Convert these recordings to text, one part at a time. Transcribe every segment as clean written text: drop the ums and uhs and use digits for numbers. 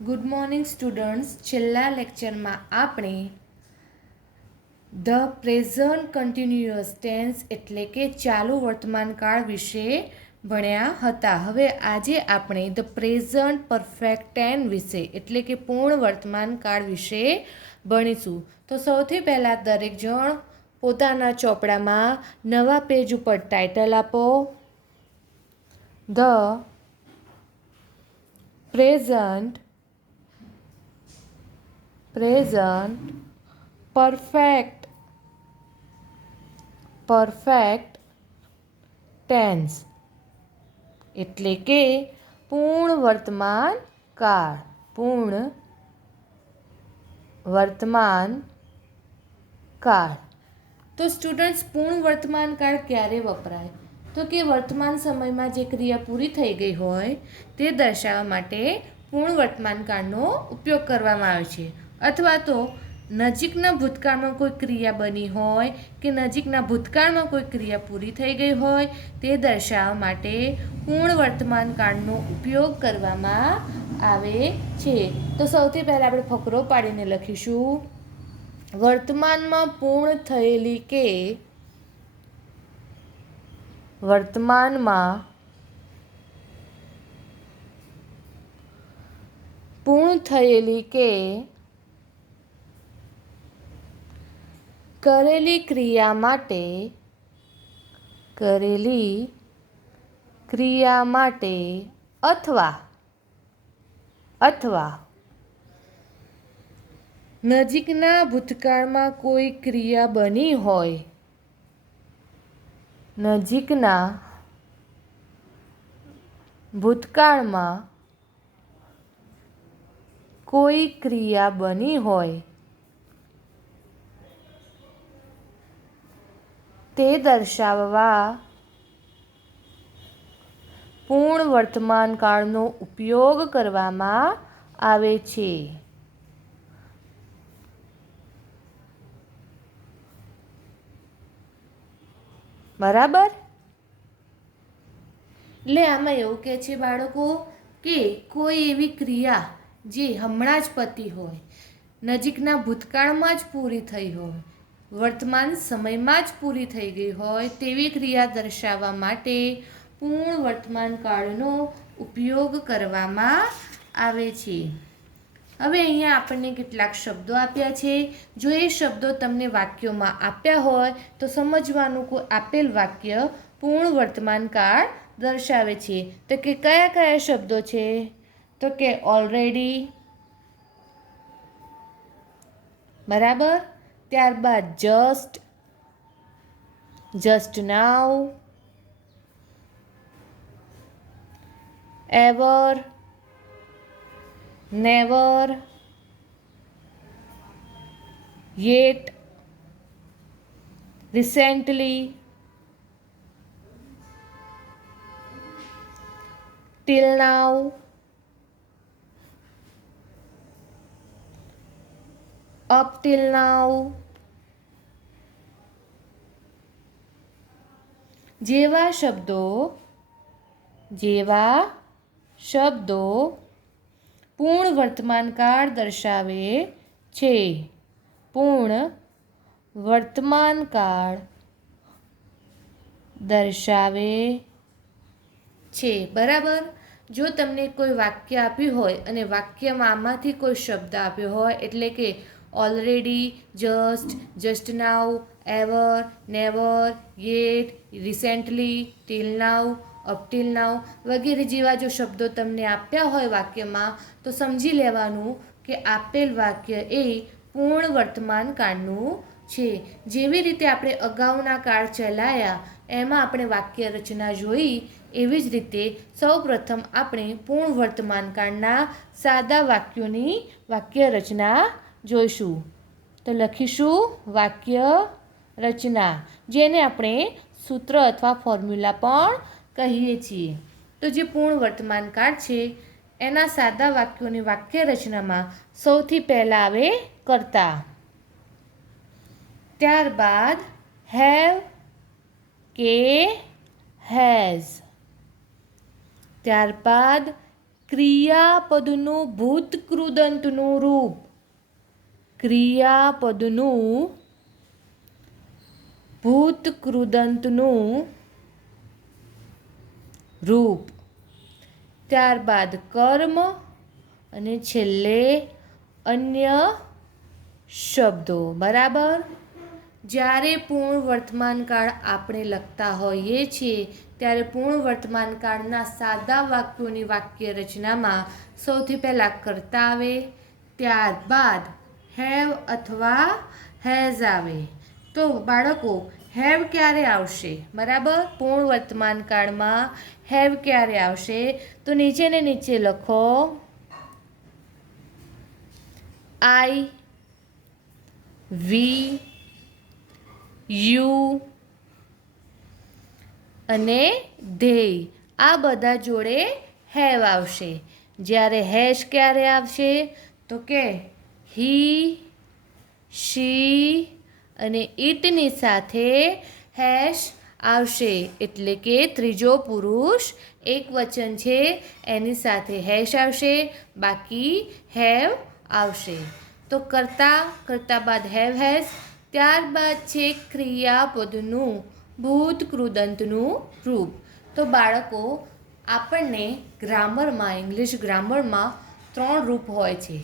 Good morning students. છેલ્લા લેક્ચરમાં આપણે ધ પ્રેઝન્ટ કન્ટિન્યુઅસ ટેન્સ એટલે કે ચાલુ વર્તમાનકાળ વિશે ભણ્યા હતા. હવે આજે આપણે ધ પ્રેઝન્ટ પરફેક્ટ ટેન્સ વિશે એટલે કે પૂર્ણ વર્તમાનકાળ વિશે ભણીશું. તો સૌથી પહેલાં દરેક જણ પોતાના ચોપડામાં નવા પેજ ઉપર ટાઇટલ આપો. ધ પ્રેઝન્ટ પરફેક્ટ ટેન્સ એટલે કે પૂર્ણ વર્તમાન કાળ. તો સ્ટુડન્ટ્સ, પૂર્ણ વર્તમાન કાળ ક્યારે વપરાય? તો કે વર્તમાન સમયમાં જે ક્રિયા પૂરી થઈ ગઈ હોય તે દર્શાવવા માટે પૂર્ણ વર્તમાન કાળનો ઉપયોગ કરવામાં આવે છે. અથવા તો નજીકના ભૂતકાળમાં કોઈ ક્રિયા બની હોય કે નજીકના ભૂતકાળમાં કોઈ ક્રિયા પૂરી થઈ ગઈ હોય તે દર્શાવવા માટે પૂર્ણ વર્તમાન કાળનો ઉપયોગ કરવામાં આવે છે. તો સૌથી પહેલાં આપણે ફકરો પાડીને લખીશું. વર્તમાનમાં પૂર્ણ થયેલી કે કરેલી ક્રિયા માટે અથવા નજીકના ભૂતકાળમાં કોઈ ક્રિયા બની હોય તે દર્શાવવા પૂર્ણ વર્તમાન કાળનો ઉપયોગ કરવામાં આવે છે. બરાબર? એટલે આમાં એવું કહે છે બાળકો કે કોઈ એવી ક્રિયા જે હમણાં જ પતી હોય, નજીકના ભૂતકાળમાં જ પૂરી થઈ હોય, વર્તમાન સમયમાં જ પૂરી થઈ ગઈ હોય તેવી ક્રિયા દર્શાવવા માટે પૂર્ણ વર્તમાન કાળનો ઉપયોગ કરવામાં આવે છે. હવે અહીંયા આપણને કેટલાક શબ્દો આપ્યા છે. જો એ શબ્દો તમને વાક્યોમાં આપ્યા હોય તો સમજવાનું કોઈ આપેલ વાક્ય પૂર્ણ વર્તમાન કાળ દર્શાવે છે. તો કે કયા કયા શબ્દો છે? તો કે ઓલરેડી, બરાબર, ત્યારબાદ just now, ever, never, yet, recently, till now, up till now જેવા શબ્દો પૂર્ણ વર્તમાન કાળ દર્શાવે છે. બરાબર? જો તમને કોઈ વાક્ય આપ્યું હોય અને વાક્યમાં આમાંથી કોઈ શબ્દ આપ્યો હોય એટલે કે already, just now, ever, never, yet, recently, till now, up till now વગેરે જેવા જો શબ્દો તમને આપ્યા હોય વાક્યમાં તો સમજી લેવાનું કે આપેલ વાક્ય એ પૂર્ણ વર્તમાન કાળનું છે. જેવી રીતે આપણે અગાઉના કાળ ચલાયા એમાં આપણે વાક્ય રચના જોઈ એવી જ રીતે સૌપ્રથમ આપણે પૂર્ણ વર્તમાન કાળના સાદા વાક્યોની વાક્ય રચના જોઈશું. તો લખીશું વાક્ય રચના, જેને આપણે સૂત્ર અથવા ફોર્મ્યુલા પણ કહીએ છીએ. તો જે પૂર્ણ વર્તમાન કાળ છે એના સાદા વાક્યોની વાક્ય રચનામાં સૌથી પહેલાં આવે કર્તા, ત્યારબાદ હેવ કે હેઝ, ત્યારબાદ ક્રિયાપદનું ભૂતકૃદંતનું રૂપ. ક્રિયાપદનું ભૂતકૃદંતનું રૂપ. ત્યારબાદ કર્મ અને છેલ્લે અન્ય શબ્દો. બરાબર. જ્યારે પૂર્ણ વર્તમાનકાળ આપણે લખતા હોઈએ છીએ ત્યારે પૂર્ણ વર્તમાનકાળના સાદા વાક્યોની વાક્ય રચનામાં સૌથી પહેલાં કર્તા આવે, ત્યારબાદ હેવ અથવા હેઝ આવે. તો બાળકો હેવ ક્યારે આવશે? બરાબર. પૂર્ણ વર્તમાનકાળમાં હેવ ક્યારે આવશે? તો નીચે ને નીચે લખો આઈ, વી, યુ અને ધેય આ બધા જોડે હેવ આવશે. જ્યારે હેશ ક્યારે આવશે? તો કે હી, શી અને ઇટની સાથે હેશ આવશે. એટલે કે ત્રીજો પુરુષ એક વચન છે એની સાથે હેશ આવશે, બાકી હેવ આવશે. તો કરતા બાદ હેવ હેઝ. ત્યારબાદ છે ક્રિયાપદનું ભૂતકૃદંતનું રૂપ. તો બાળકો આપણને ગ્રામરમાં, ઇંગ્લિશ ગ્રામરમાં 3 રૂપ હોય છે.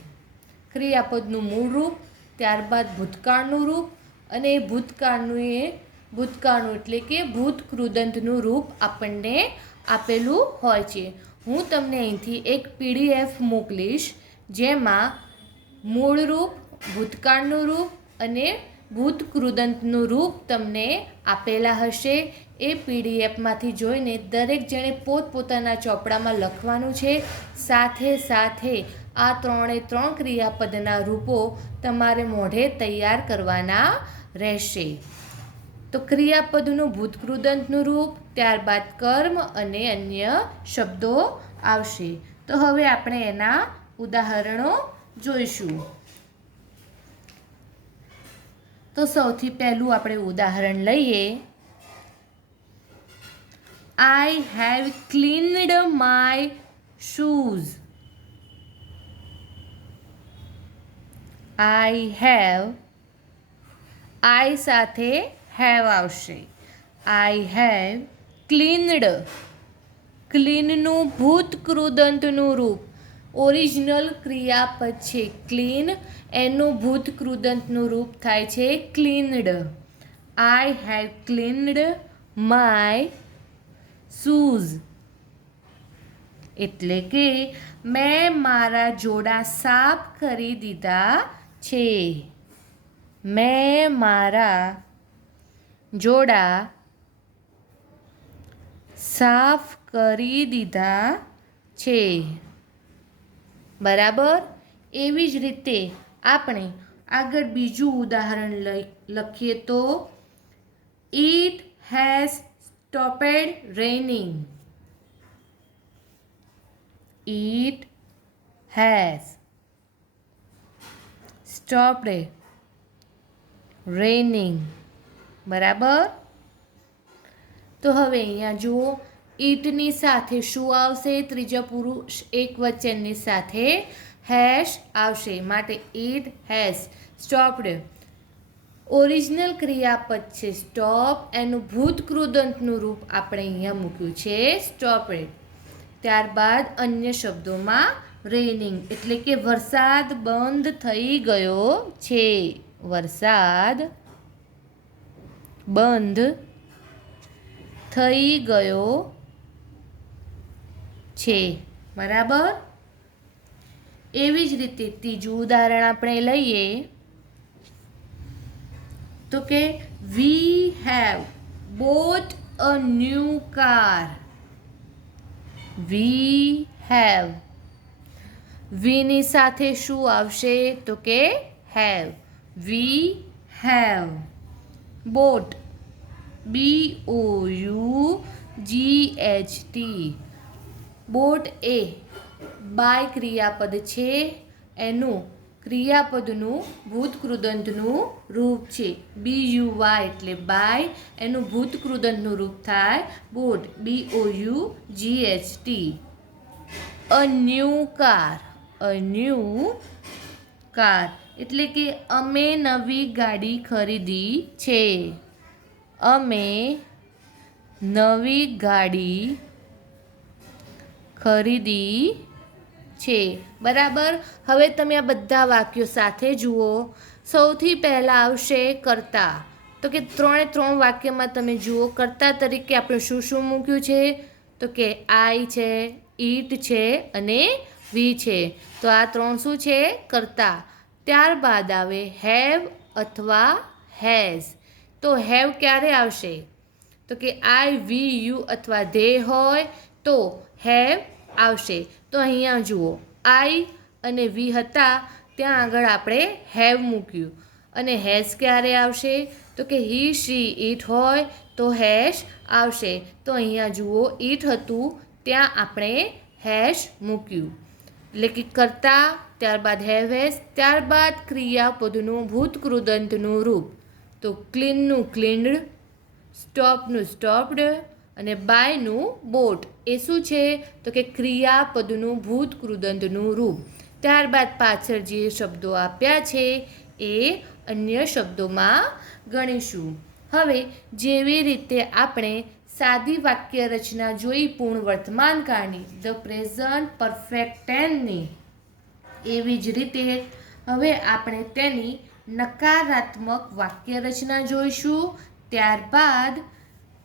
ક્રિયાપદનું મૂળ રૂપ, ત્યારબાદ ભૂતકાળનું રૂપ અને ભૂતકાળનું એટલે કે ભૂતકૃદંતનું રૂપ આપણને આપેલું હોય છે. હું તમને અહીંથી એક PDF મોકલીશ જેમાં મૂળ રૂપ, ભૂતકાળનું રૂપ અને ભૂતકૃદંતનું રૂપ તમને આપેલા હશે. એ PDFમાંથી જોઈને દરેક જણે પોતપોતાના ચોપડામાં લખવાનું છે. સાથે સાથે આ 3 ક્રિયાપદના રૂપો તમારે મોઢે તૈયાર કરવાના રહેશે. તો ક્રિયાપદનું ભૂતકૃદંતનું રૂપ, ત્યારબાદ કર્મ અને અન્ય શબ્દો આવશે. તો હવે આપણે એના ઉદાહરણો જોઈશું. તો સૌથી પહેલું આપણે ઉદાહરણ લઈએ. I have cleaned my shoes. I have, I સાથે હેવ આવશે. આઈ હેવ ક્લીન્ડ. ક્લીનનું ભૂતકૃદંતનું રૂપ. ઓરિજિનલ ક્રિયાપદ છે ક્લીન, એનું ભૂતકૃદંતનું રૂપ થાય છે cleaned. I have cleaned my shoes. એટલે કે મેં મારા જોડા સાફ કરી દીધા છે. મેં મારા જોડા સાફ કરી દીધા છે. બરાબર. એવી જ રીતે આપણે આગળ બીજું ઉદાહરણ લખીએ તો it has stopped raining. It has stopped raining. બરાબર. તો હવે અહીંયા જુઓ, ઇટની સાથે શું આવશે? ત્રીજા પુરુષ એક વચનની સાથે હેશ આવશે. માટે ઇટ હેઝ સ્ટોપ્ડ. ઓરિજિનલ ક્રિયાપદ છે સ્ટોપ, એનું ભૂતકૃદંતનું રૂપ આપણે અહીંયા મૂક્યું છે સ્ટોપ્ડ. ત્યારબાદ અન્ય શબ્દોમાં રેનિંગ એટલે કે વરસાદ બંધ થઈ ગયો છે. વરસાદ બંધ થઈ ગયો છે. બરાબર. એવી જ રીતે ત્રીજું ઉદાહરણ આપણે લઈએ તો કે we have bought a new car. We have, વીની સાથે શું આવશે? તો કે have. We have bought, BOUGHT. Bought એ બાય ક્રિયાપદ છે, એનું ક્રિયાપદનું ભૂતકૃદંતનું રૂપ છે. BUY એટલે બાય, એનું ભૂતકૃદંતનું રૂપ થાય બોટ, BOUGHT. અ ન્યૂ કાર, અ ન્યૂ કાર એટલે કે અમે નવી ગાડી ખરીદી છે. અમે નવી ગાડી ખરીદી છે. બરાબર. હવે તમે આ બધા વાક્યો સાથે જુઓ. સૌથી પહેલાં આવશે કર્તા. તો કે 3 વાક્યમાં તમે જુઓ કર્તા તરીકે આપણે શું શું મૂક્યું છે. તો કે આઈ છે, ઈટ છે અને વી છે. તો આ 3 શું છે? કર્તા. ત્યારબાદ આવે હેવ અથવા હેઝ. તો હેવ ક્યારે આવશે? તો કે આઈ, વી, યુ અથવા ધે હોય તો હેવ આવશે. તો અહીંયા જુઓ આઈ અને વી હતા ત્યાં આગળ આપણે હેવ મૂક્યું. અને હેઝ ક્યારે આવશે? તો કે હી, શી, ઈટ હોય તો હેશ આવશે. તો અહીંયા જુઓ ઈટ હતું ત્યાં આપણે હેશ મૂક્યું. એટલે કે કર્તા, ત્યારબાદ હેવ હેઝ, ત્યારબાદ ક્રિયાપદનું ભૂતકૃદંતનું રૂપ. તો ક્લીનનું ક્લીન્ડ, સ્ટોપનું સ્ટોપ્ડ અને બાયનું બોટ. એ શું છે? તો કે ક્રિયાપદનું ભૂતકૃદંતનું રૂપ. ત્યારબાદ પાછળ જે શબ્દો આપ્યા છે એ અન્ય શબ્દોમાં ગણીશું. હવે જેવી રીતે આપણે સાદી વાક્ય રચના જોઈ પૂર્ણ વર્તમાનકાળની ધ પ્રેઝન્ટ પરફેક્ટ ટેન્સની, એવી જ રીતે હવે આપણે તેની નકારાત્મક વાક્ય રચના જોઈશું. ત્યારબાદ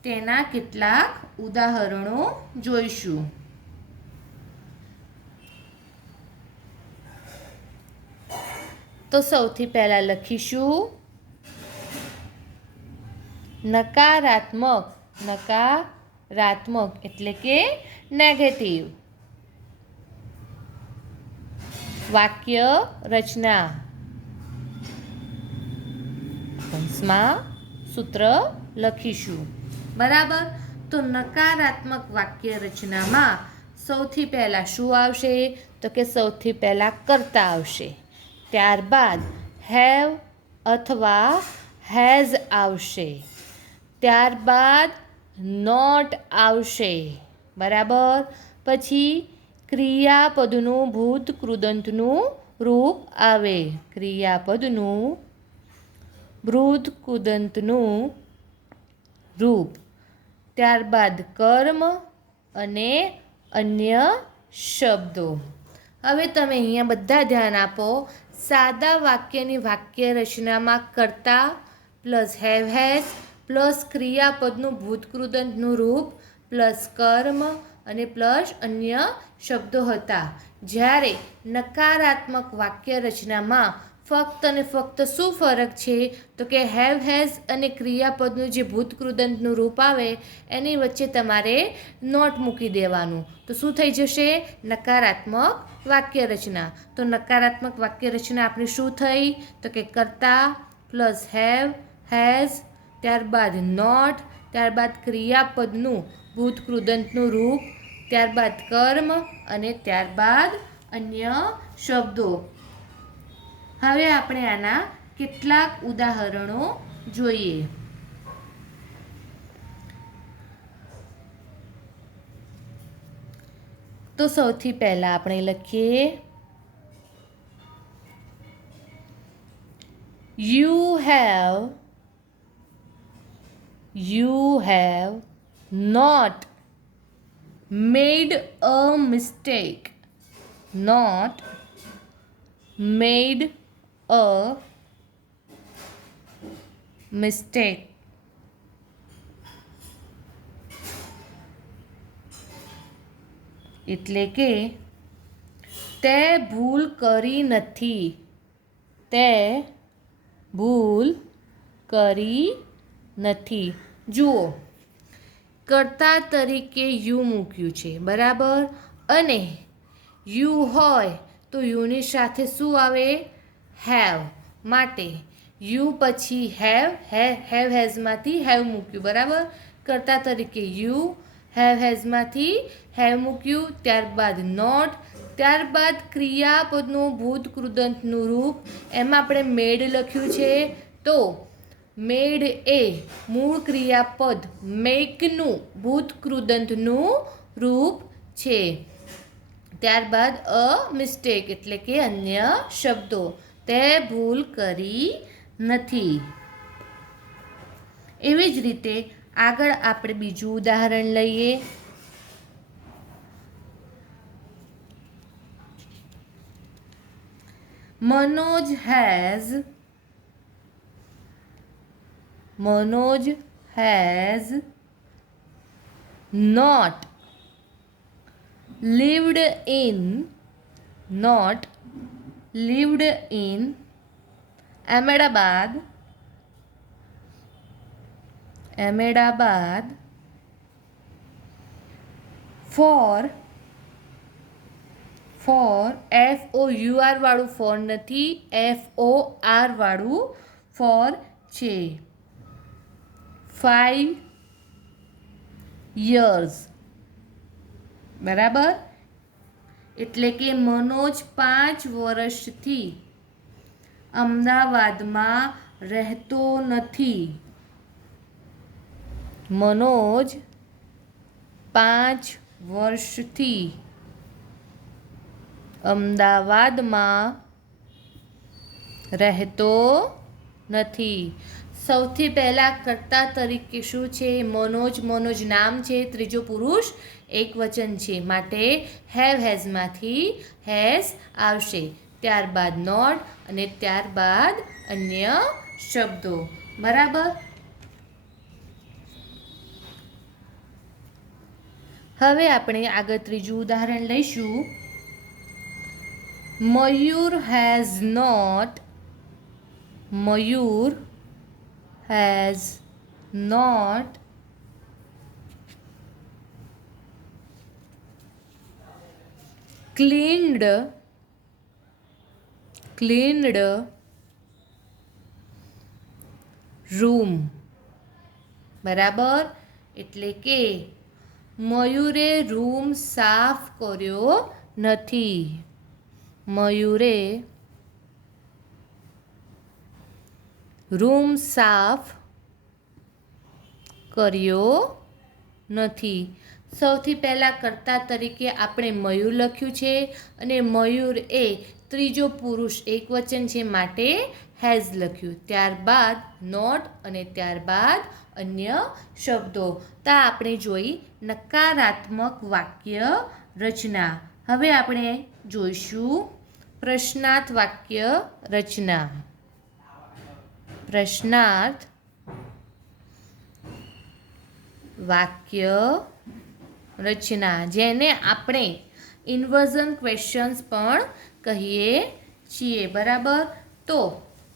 તેના કેટલાક ઉદાહરણો જોઈશું. તો સૌથી પહેલાં લખીશું નકારાત્મક. નકારાત્મક એટલે કે નેગેટિવ વાક્ય રચના. કૌંસમાં સૂત્ર લખીશું. બરાબર. તો નકારાત્મક વાક્ય રચનામાં સૌથી પહેલાં શું આવશે? તો કે સૌથી પહેલાં કર્તા આવશે. ત્યારબાદ હેવ અથવા હેઝ આવશે. ત્યારબાદ નોટ આવશે. બરાબર. પછી ક્રિયાપદનું ભૂતકૃદંતનું રૂપ આવે. ક્રિયાપદનું ભૂતકૃદંતનું રૂપ. ત્યારબાદ કર્મ અને અન્ય શબ્દો. હવે તમે અહીંયા બધા ધ્યાન આપો. સાદા વાક્યની વાક્ય રચનામાં કર્તા પ્લસ હેવ હેઝ પ્લસ ક્રિયાપદનું ભૂતકૃદંતનું રૂપ પ્લસ કર્મ અને પ્લસ અન્ય શબ્દો હતા. જ્યારે નકારાત્મક વાક્ય રચનામાં ફક્ત અને ફક્ત શું ફરક છે? તો કે હેવ હેઝ અને ક્રિયાપદનું જે ભૂતકૃદંતનું રૂપ આવે એની વચ્ચે તમારે નોટ મૂકી દેવાનું. તો શું થઈ જશે? નકારાત્મક વાક્ય રચના. તો નકારાત્મક વાક્ય રચના આપણી શું થઈ? તો કે કર્તા પ્લસ હેવ હેઝ, ત્યારબાદ નોટ, ત્યારબાદ ક્રિયાપદનું ભૂતકૃદંતનું રૂપ, ત્યારબાદ કર્મ અને ત્યારબાદ અન્ય શબ્દો. હવે આપણે આના કેટલાક ઉદાહરણો જોઈએ. તો સૌથી પહેલાં આપણે લખીએ you have not made a mistake. Not made a mistake. એટલે કે તે ભૂલ કરી નથી. તે ભૂલ કરી નથી. જુઓ, કર્તા તરીકે યુ મૂક્યું છે. બરાબર. અને યુ હોય તો યુની સાથે શું આવે? હેવ. માટે યુ પછી હેવ હેઝમાંથી હેવ મૂક્યું. બરાબર. કર્તા તરીકે યુ, હેવ હેઝમાંથી હેવ મૂક્યું. ત્યારબાદ નોટ, ત્યારબાદ ક્રિયાપદનું ભૂતકૃદંતનું રૂપ. એમાં આપણે મેડ લખ્યું છે. તો મેડ એ મૂળ ક્રિયાપદ મેકનું ભૂતકૃદંતનું રૂપ છે. ત્યારબાદ અ મિસ્ટેક એટલે કે અન્ય શબ્દો. તે ભૂલ કરી નથી. એવી જ રીતે આગળ આપણે બીજું ઉદાહરણ લઈએ. Manoj has not lived in Ahmedabad for FOUR વાળું ફોર નથી, FOR વાળું ફોર છે. 5 years. બરાબર. એટલે કે મનોજ 5 વર્ષથી અમદાવાદમાં રહેતો નથી. મનોજ 5 વર્ષથી અમદાવાદમાં રહેતો નથી. સૌથી પહેલાં કર્તા તરીકે શું છે? મનોજ નામ છે, ત્રીજો પુરુષ એકવચન છે, માટે હેવ હેઝમાંથી હેઝ આવશે. ત્યારબાદ નોટ અને ત્યારબાદ અન્ય શબ્દો. બરાબર. હવે આપણે આગળ ત્રીજું ઉદાહરણ લઈશું. મયુર હેઝ નોટ cleaned room. બરાબર. એટલે કે મયુરે રૂમ સાફ કર્યો નથી. મયુરે રૂમ સાફ કર્યો નથી. સૌથી પહેલાં કર્તા તરીકે આપણે મયુર લખ્યું છે અને મયુર એ ત્રીજો પુરુષ એકવચન છે, માટે હેઝ લખ્યું. ત્યારબાદ નોટ અને ત્યારબાદ અન્ય શબ્દો. તો આપણે જોઈ નકારાત્મક વાક્ય રચના. હવે આપણે જોઈશું પ્રશ્નાર્થ વાક્ય રચના. પ્રશ્નાર્થ વાક્ય રચના, જેને આપણે ઇન્વર્ઝન ક્વેશ્ચન્સ પણ કહીએ છીએ. બરાબર. તો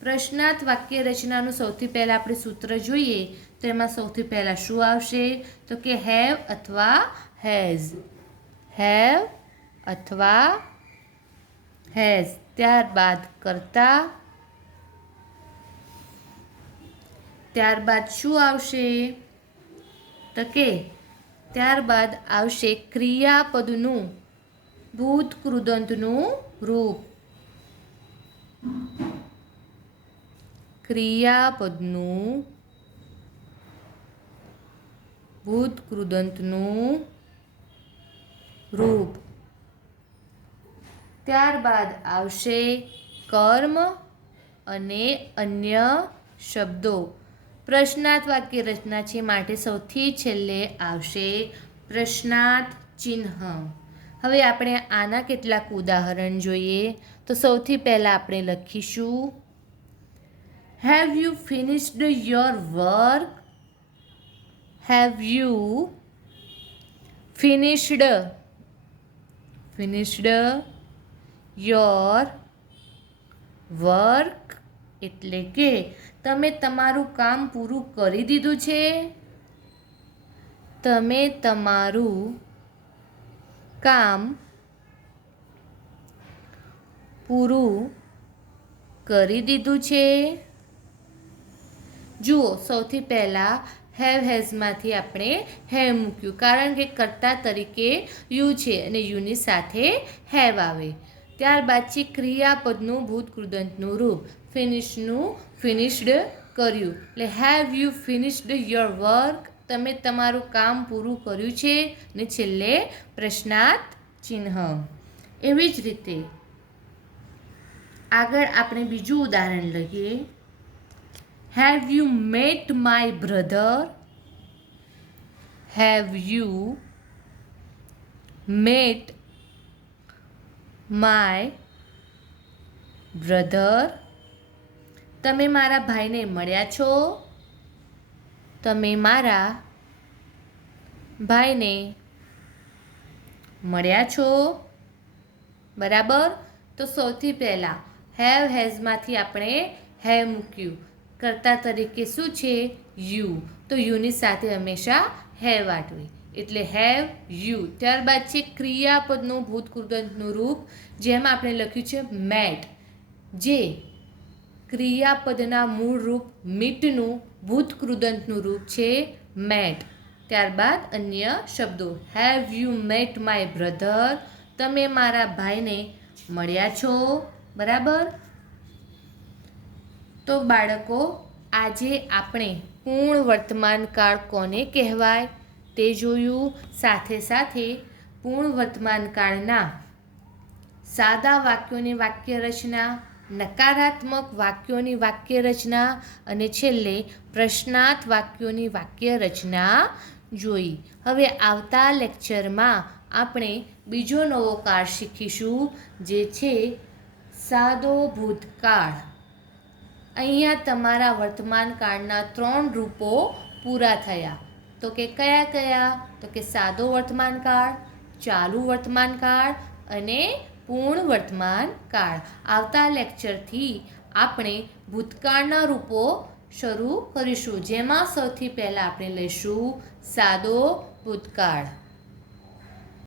પ્રશ્નાર્થ વાક્ય રચનાનું સૌથી પહેલાં આપણે સૂત્ર જોઈએ તો એમાં સૌથી પહેલાં શું આવશે? તો કે હેવ અથવા હેઝ. હેવ અથવા હેઝ. ત્યારબાદ કર્તા. ત્યારબાદ શું આવશે? તો કે ત્યારબાદ આવશે ક્રિયાપદનું ભૂતકૃદંતનું રૂપ. ક્રિયાપદનું ભૂતકૃદંતનું રૂપ. ત્યારબાદ આવશે કર્મ અને અન્ય શબ્દો. પ્રશ્નાર્થ વાક્ય રચના છે, માટે સૌથી છેલ્લે આવશે પ્રશ્નાર્થ ચિહ્ન. હવે આપણે આના કેટલાક ઉદાહરણ જોઈએ. તો સૌથી પહેલાં આપણે લખીશું have you finished your work. Have you finished your work એટલે કે તમે તમારું કામ પૂરું કરી દીધું છે. તમે તમારું કામ પૂરું કરી દીધું છે. જુઓ, સૌથી પહેલાં હેવ હેઝમાંથી આપણે હેવ મૂક્યું, કારણ કે કર્તા તરીકે યુ છે અને યુની સાથે હેવ આવે. ત્યારબાદ છે ક્રિયાપદનું ભૂતકૃદંતનું રૂપ. ફિનિશનું ફિનિશ્ડ કર્યું, એટલે have you finished your work. તમે તમારું કામ પૂરું કર્યું છે. અને છેલ્લે પ્રશ્નાર્થ ચિહ્ન. એવી જ રીતે આગળ આપણે બીજું ઉદાહરણ લઈએ. Have you mat my brother? Have you mat my brother? તમે મારા ભાઈને મળ્યા છો? તમે મારા ભાઈને મળ્યા છો? બરાબર. તો સૌથી પહેલાં હેવ હેઝમાંથી આપણે હેવ મૂક્યું. કર્તા તરીકે શું છે? યુ. તો યુની સાથે હંમેશા હેવ વાટવી, એટલે હેવ યુ. ત્યારબાદ છે ક્રિયાપદનું ભૂતકૃદંતનું રૂપ, જેમાં આપણે લખ્યું છે મેટ, જે ક્રિયાપદના મૂળ રૂપ મીટનું ભૂતકૃદંતનું રૂપ છે મેટ. ત્યારબાદ અન્ય શબ્દો. Have you mat my brother? તમે મારા ભાઈને મળ્યા છો? બરાબર. તો બાળકો, આજે આપણે પૂર્ણ વર્તમાન કાળ કોને કહેવાય તે જોયું. સાથે સાથે પૂર્ણ વર્તમાન કાળના સાદા વાક્યોની વાક્ય રચના, નકારાત્મક વાક્યોની વાક્ય રચના અને છેલ્લે પ્રશ્નાર્થ વાક્યોની વાક્ય રચના જોઈ. હવે આવતા લેક્ચરમાં આપણે બીજો નવો કાળ શીખીશું, જે છે સાદો ભૂતકાળ. અહીંયા તમારા વર્તમાન કાળના 3 રૂપો પૂરા થયા. તો કે કયા કયા? તો કે સાદો વર્તમાન કાળ, ચાલુ વર્તમાન કાળ અને પૂર્ણ વર્તમાન કાળ. આવતા લેક્ચરથી આપણે ભૂતકાળના રૂપો શરૂ કરીશું, જેમાં સૌથી પહેલાં આપણે લઈશું સાદો ભૂતકાળ.